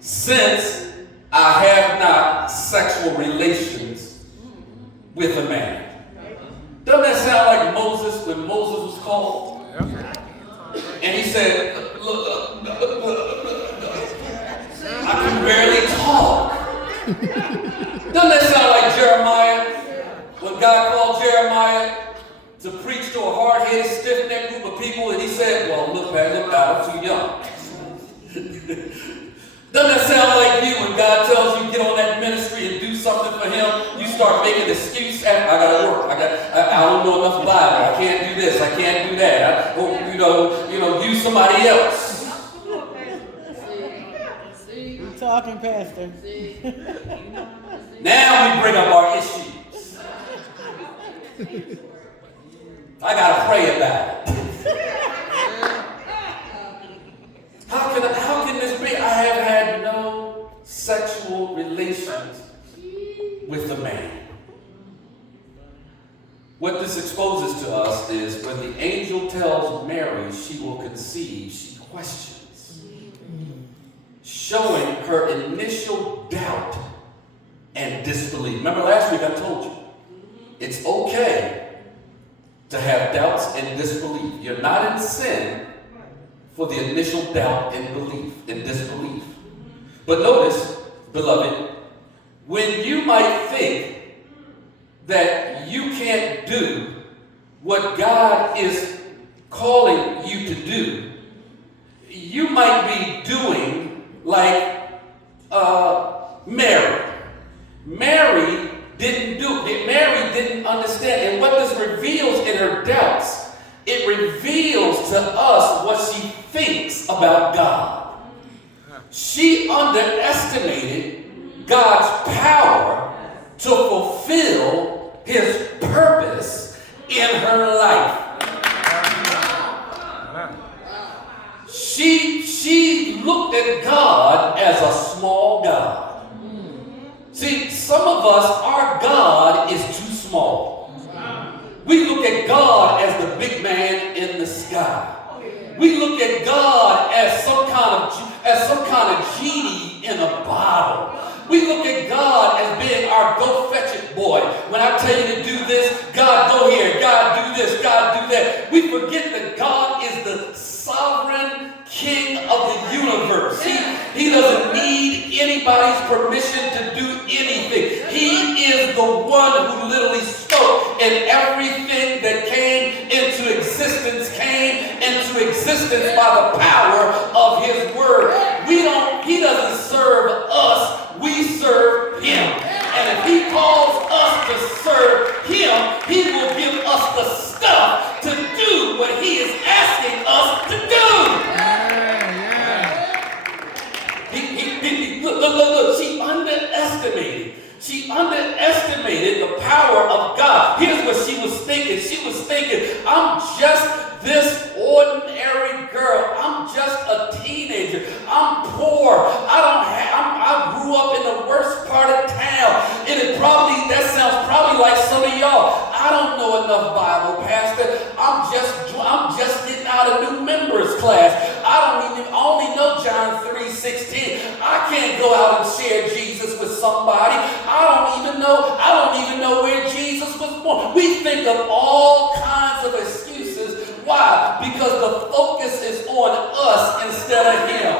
Since I have not sexual relations with a man. Doesn't that sound like Moses when Moses was called? And he said, look, I can barely talk. Doesn't that sound like Jeremiah? When God called Jeremiah to preach to a hard-headed, stiff-necked group of people, and he said, well, look, man, I'm too young. Doesn't that sound like you when God tells you get on that ministry and do something for him? You start making excuses. I gotta work. I don't know enough Bible. I can't do this. I can't do that. Use somebody else. You talking, Pastor? Now we bring up our issues. I gotta pray about it. How can this be? I have had no sexual relations with a man. What this exposes to us is when the angel tells Mary she will conceive, she questions, showing her initial doubt and disbelief. Remember last week I told you, it's okay to have doubts and disbelief. You're not in sin for the initial doubt and disbelief. But notice, beloved, when you might think that you can't do what God is calling you to do, you might be doing like Mary. Mary didn't do it. Mary didn't understand. And what this reveals in her doubts, it reveals to us what she thinks about God. She underestimated God's power to fulfill his purpose in her life. She looked at God as a small God. See, some of us, our God is too small. We look at God as the big man in the sky. We look at God as some kind of genie in a bottle. We look at God as being our go fetch it boy. When I tell you to do this, God go here, God do this, God do that. We forget that God is the sovereign king of the universe. He doesn't need anybody's permission to do anything. He is the one who literally spoke, and everything that came into existence by the power of his word. He doesn't serve us, we serve him. And if he calls us to serve him, he will give us the stuff to do what he is asking us to do. Look, she underestimated the power of God. Here's what she was thinking. She was thinking, I'm just this ordinary girl. I'm just a teenager. I'm poor. I grew up in the worst part of town. And that sounds probably like some of y'all. I don't know enough Bible, Pastor. I'm just getting out of new members class. I only know John 3:16. I can't go out and share Jesus with somebody. I don't even know where Jesus was born. We think of all kinds of excuses. Why? Because the focus is on us instead of him.